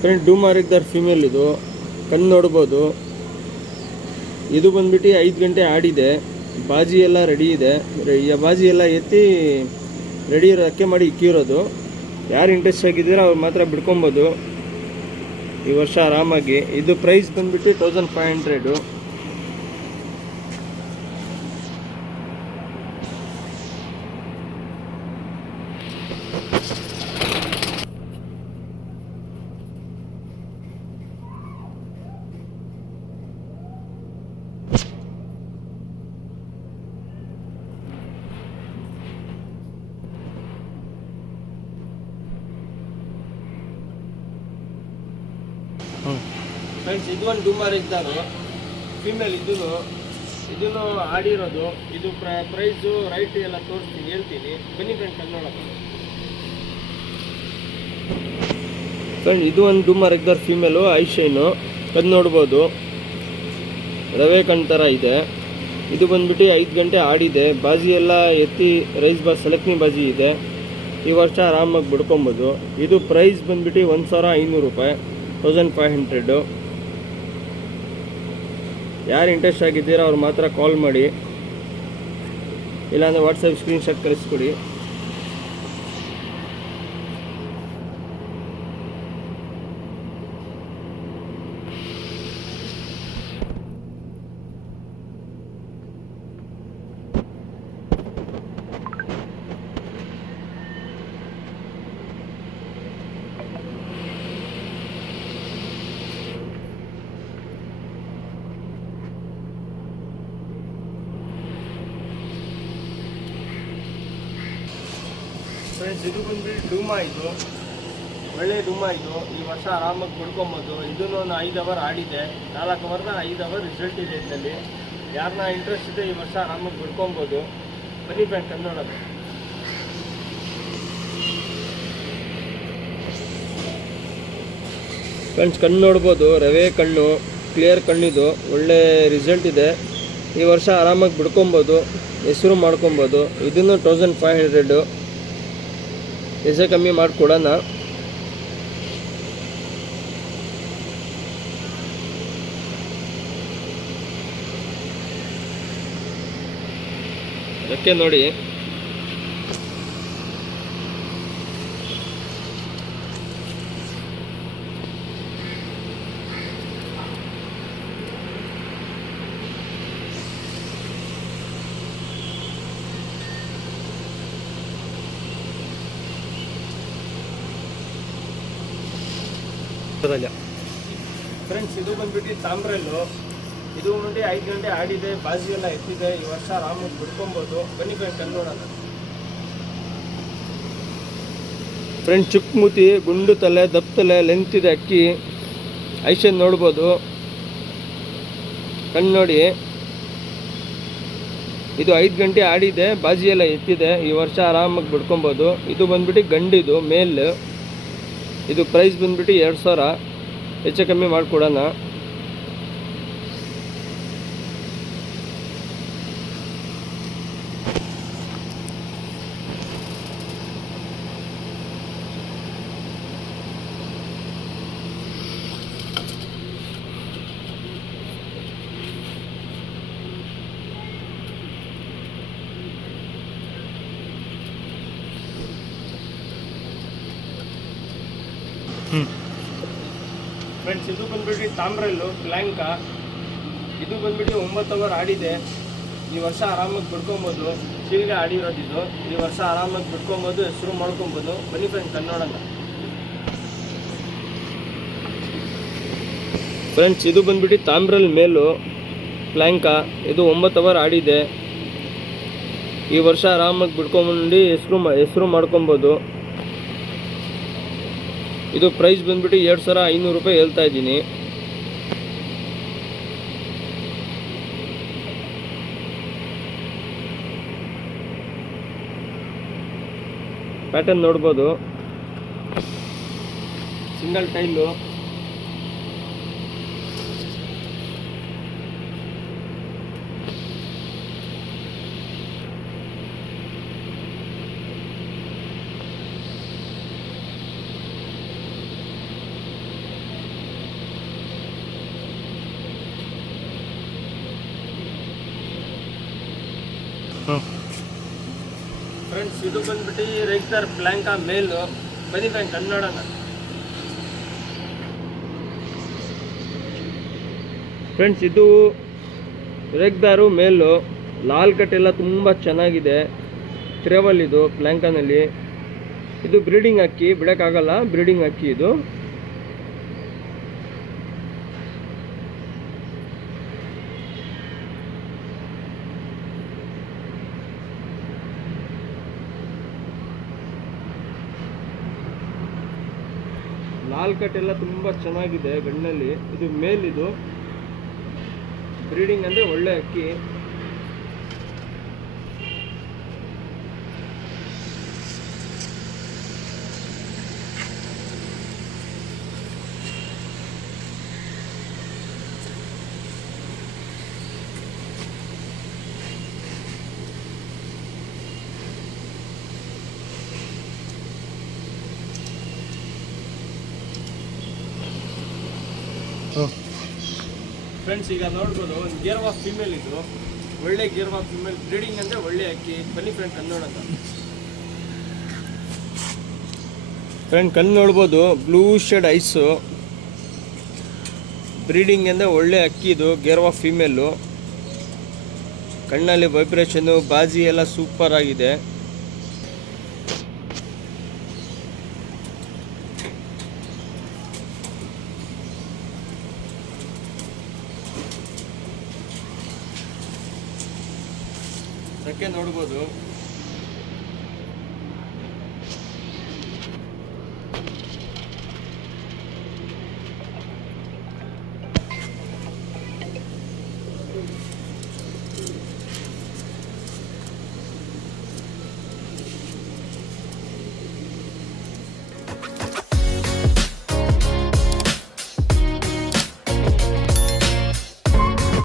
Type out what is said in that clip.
Friend ಡೂಮಾರಿಕ್ದಾರ್ female ಇದು, ಕಣ್ಣು ನೋಡ್ಬೋದು. ಇದು ಬಂದ್ಬಿಟ್ಟು 5 ಗಂಟೆ ಆಡಿದೆ, ಬಾಜಿ ಎಲ್ಲ ರೆಡಿ ಇದೆ. ಬಾಜಿ ಎಲ್ಲ ಎತ್ತಿ ರೆಡಿ ರಕ್ಕೆ ಮಾಡಿ ಇಕ್ಕಿರೋದು. ಯಾರು ಇಂಟ್ರೆಸ್ಟ್ ಆಗಿದ್ದೀರಾ ಅವ್ರು ಮಾತ್ರ ಬಿಡ್ಕೊಬೋದು ಈ ವರ್ಷ ಆರಾಮಾಗಿ. ಇದು ಪ್ರೈಸ್ ಬಂದ್ಬಿಟ್ಟು 1500. ಫ್ರೆಂಡ್ಸ್ ಇದು ಒಂದು ಡೂಮಾರಿಕ್ದಾರು ಫೀಮೇಲ್. ಇದನ್ನು ಆಡಿರೋದು. ಇದು ಪ್ರೈಸು ರೈಟ್ ಎಲ್ಲ ತೋರಿಸ್ತೀನಿ, ಹೇಳ್ತೀನಿ. ಬನ್ನಿ ಫ್ರೆಂಡ್ ಕನ್ನಡ. ಫ್ರೆಂಡ್ ಇದು ಒಂದು ಡೂಮಾರಿಕ್ದಾರ್ ಫೀಮೇಲು, ಐಶೈನು. ಕಣ್ಣು ನೋಡ್ಬೋದು, ರವೆ ಕಣ್ ಥರ ಇದೆ. ಇದು ಬಂದ್ಬಿಟ್ಟು 5 ಗಂಟೆ ಆಡಿದೆ, ಬಾಜಿ ಎಲ್ಲ ಎತ್ತಿ ರೈಸ್ ಬಾಜ್ ಸೆಲೆಕ್ಟ್ನಿ ಬಾಜಿ ಇದೆ. ಈ ವರ್ಷ ಆರಾಮಾಗಿ ಬಿಡ್ಕೊಬೋದು. ಇದು ಪ್ರೈಸ್ ಬಂದ್ಬಿಟ್ಟು 1500 ರೂಪಾಯಿ, 1500. ಯಾರು ಇಂಟ್ರೆಸ್ಟ್ ಆಗಿದ್ದೀರಾ ಅವ್ರು ಮಾತ್ರ ಕಾಲ್ ಮಾಡಿ, ಇಲ್ಲಾಂದರೆ ವಾಟ್ಸಪ್ ಸ್ಕ್ರೀನ್ಶಾಟ್ ಕಳಿಸ್ಕೊಡಿ. ಫ್ರೆಂಡ್ಸ್ ಇದು ಬಂದ್ಬಿಟ್ಟು ಡೂಮಾ. ಇದು ಒಳ್ಳೆ ಡೂಮಾ. ಇದು ಈ ವರ್ಷ ಆರಾಮಾಗಿ ಬಿಡ್ಕೊಬೋದು. ಇದನ್ನು ಒಂದು 5 ಅವರ್ ಆಡಿದೆ, 4 ಅವರ್ನ 5 ಅವರ್ ರಿಸಲ್ಟ್ ಇದೆ ಇದರಲ್ಲಿ. ಯಾರನ್ನ ಇಂಟ್ರೆಸ್ಟ್ ಇದೆ ಈ ವರ್ಷ ಆರಾಮಾಗಿ ಬಿಡ್ಕೊಬೋದು. ಬನ್ನಿ ಫ್ರೆಂಡ್ ಕನ್ನಡ. ಫ್ರೆಂಡ್ಸ್ ಕಣ್ಣು ನೋಡ್ಬೋದು, ರವೆ ಕಣ್ಣು, ಕ್ಲಿಯರ್ ಕಣ್ಣಿದು, ಒಳ್ಳೆ ರಿಸಲ್ಟ್ ಇದೆ. ಈ ವರ್ಷ ಆರಾಮಾಗಿ ಬಿಡ್ಕೊಬೋದು, ಹೆಸರು ಮಾಡ್ಕೊಬೋದು. ಇದನ್ನು 1500. ಹೆಚ್ಚು ಕಮ್ಮಿ ಮಾಡಿಕೊಡೋಣ. ಅದಕ್ಕೆ ನೋಡಿ, ಫ್ರೆಂಡ್ಸ್ ಇದು ಬಂದ್ಬಿಟ್ಟು ತಾಮ್ರಲ್ಲು. ಇದು ಬಂದ್ಬಿಟ್ಟು 5 ಗಂಟೆ ಆಡಿದೆ, ಬಾಜಿ ಎಲ್ಲ ಎತ್ತಿದೆ. ಈ ವರ್ಷ ಆರಾಮಾಗಿ ಬಿಡ್ಕೊಬೋದು. ಬನ್ನಿ ಫ್ರೆಂಡ್ ಕನ್ನೋಣ. ಫ್ರೆಂಡ್ ಚುಕ್ಮೂತಿ, ಗುಂಡು ತಲೆ, ದಪ್ಪ ತಲೆ, ಲೆಂತ್ ಇದೆ ಅಕ್ಕಿ. ಐಶನ್ ನೋಡ್ಬೋದು, ಕಣ್ಣು ನೋಡಿ. ಇದು 5 ಗಂಟೆ ಆಡಿದೆ, ಬಾಜಿ ಎಲ್ಲ ಎತ್ತಿದೆ. ಈ ವರ್ಷ ಆರಾಮಾಗಿ ಬಿಡ್ಕೊಬೋದು. ಇದು ಬಂದ್ಬಿಟ್ಟು ಗಂಡಿದು, ಮೇಲ್. ಇದು ಪ್ರೈಸ್ ಬಂದ್ಬಿಟ್ಟು 2000. ಹೆಚ್ಚು ಕಮ್ಮಿ ಮಾಡಿಕೊಡೋಣ. ಫ್ರೆಂಡ್ಸ್ ಇದು ಬಂದ್ಬಿಟ್ಟು ತಾಮ್ರಲ್ಲು, ಬ್ಲ್ಯಾಂಕ. ಇದು ಬಂದ್ಬಿಟ್ಟು 9 ಅವರ್ ಆಡಿದೆ. ಈ ವರ್ಷ ಆರಾಮಾಗಿ ಬಿಡ್ಕೊಬೋದು. ಶೀಲ್ಗೆ ಆಡಿರೋದಿದ್ದು. ಈ ವರ್ಷ ಆರಾಮಾಗಿ ಬಿಡ್ಕೊಬೋದು, ಹೆಸರು ಮಾಡ್ಕೊಬೋದು. ಬನ್ನಿ ಫ್ರೆಂಡ್ಸ್ ಕನ್ನಡ. ಫ್ರೆಂಡ್ಸ್ ಇದು ಬಂದ್ಬಿಟ್ಟು ತಾಮ್ರಲ್ ಮೇಲು, ಪ್ಲ್ಯಾಂಕ. ಇದು 9 ಅವರ್ ಆಡಿದೆ. ಈ ವರ್ಷ ಆರಾಮಾಗಿ ಬಿಡ್ಕೊಂಬಂದು ಹೆಸರು ಮಾಡ್ಕೊಬೋದು. ಇದು ಪ್ರೈಸ್ ಬಂದ್ಬಿಟ್ಟು 2500 ರೂಪಾಯಿ ಹೇಳ್ತಾ ಇದ್ದೀನಿ. ಪ್ಯಾಟರ್ನ್ ನೋಡ್ಬೋದು, ಸಿಂಗಲ್ ಟೈಲು. ಫ್ರೆಂಡ್ಸ್ ಇದು ಬಂದ್ಬಿಟ್ಟು ರೆಗ್ಯುಲರ್ ಪ್ಲ್ಯಾಂಕಾ ಮೇಲು. ಬನ್ನಿ ಫ್ರೆಂಡ್ ಕಣ್ಣು ನೋಡೋಣ. ಫ್ರೆಂಡ್ಸ್ ಇದು ರೆಗ್ದಾರು ಮೇಲು. ಲಾಲ್ ಕಟ್ ಎಲ್ಲ ತುಂಬ ಚೆನ್ನಾಗಿದೆ. ಟ್ರೇವಲ್ ಇದು ಪ್ಲ್ಯಾಂಕಾನಲ್ಲಿ. ಇದು ಬ್ರೀಡಿಂಗ್ ಅಕ್ಕಿ, ಬಿಡೋಕ್ಕಾಗಲ್ಲ, ಬ್ರೀಡಿಂಗ್ ಅಕ್ಕಿ ಇದು. ಲಾಲ್ ಕಟ್ ಎಲ್ಲ ತುಂಬ ಚೆನ್ನಾಗಿದೆ ಗಣ್ಣಲ್ಲಿ. ಇದು ಮೇಲಿದು ಬ್ರೀಡಿಂಗ್ ಅಂದರೆ ಒಳ್ಳೆ ಅಕ್ಕಿ. ಫ್ರೆಂಡ್ಸ್ ಈಗ ನೋಡ್ಬೋದು ಒಂದು ಗೇರ್ ವಾಫ್ ಫಿಮೇಲ್. ಇದು ಒಳ್ಳೆ ಗೇರ್ ವಾಫ್ ಫಿಮೇಲ್, ಬ್ರೀಡಿಂಗ್ ಅಂದರೆ ಒಳ್ಳೆ ಅಕ್ಕಿ. ಬನ್ನಿ ಫ್ರೆಂಡ್ ಕಣ್ಣು ನೋಡೋಣ. ಫ್ರೆಂಡ್ ಕಣ್ಣು ನೋಡ್ಬೋದು, ಬ್ಲೂ ಶೇಡ್ ಐಸು. ಬ್ರೀಡಿಂಗ್ ಅಂದರೆ ಒಳ್ಳೆ ಅಕ್ಕಿ ಇದು, ಗೇರ್ ವಾಫ್ ಫಿಮೇಲು. ಕಣ್ಣಲ್ಲಿ ವೈಬ್ರೇಷನ್ನು, ಬಾಜಿ ಎಲ್ಲ ಸೂಪರ್ ಆಗಿದೆ. ಅದಕ್ಕೆ ನೋಡ್ಬೋದು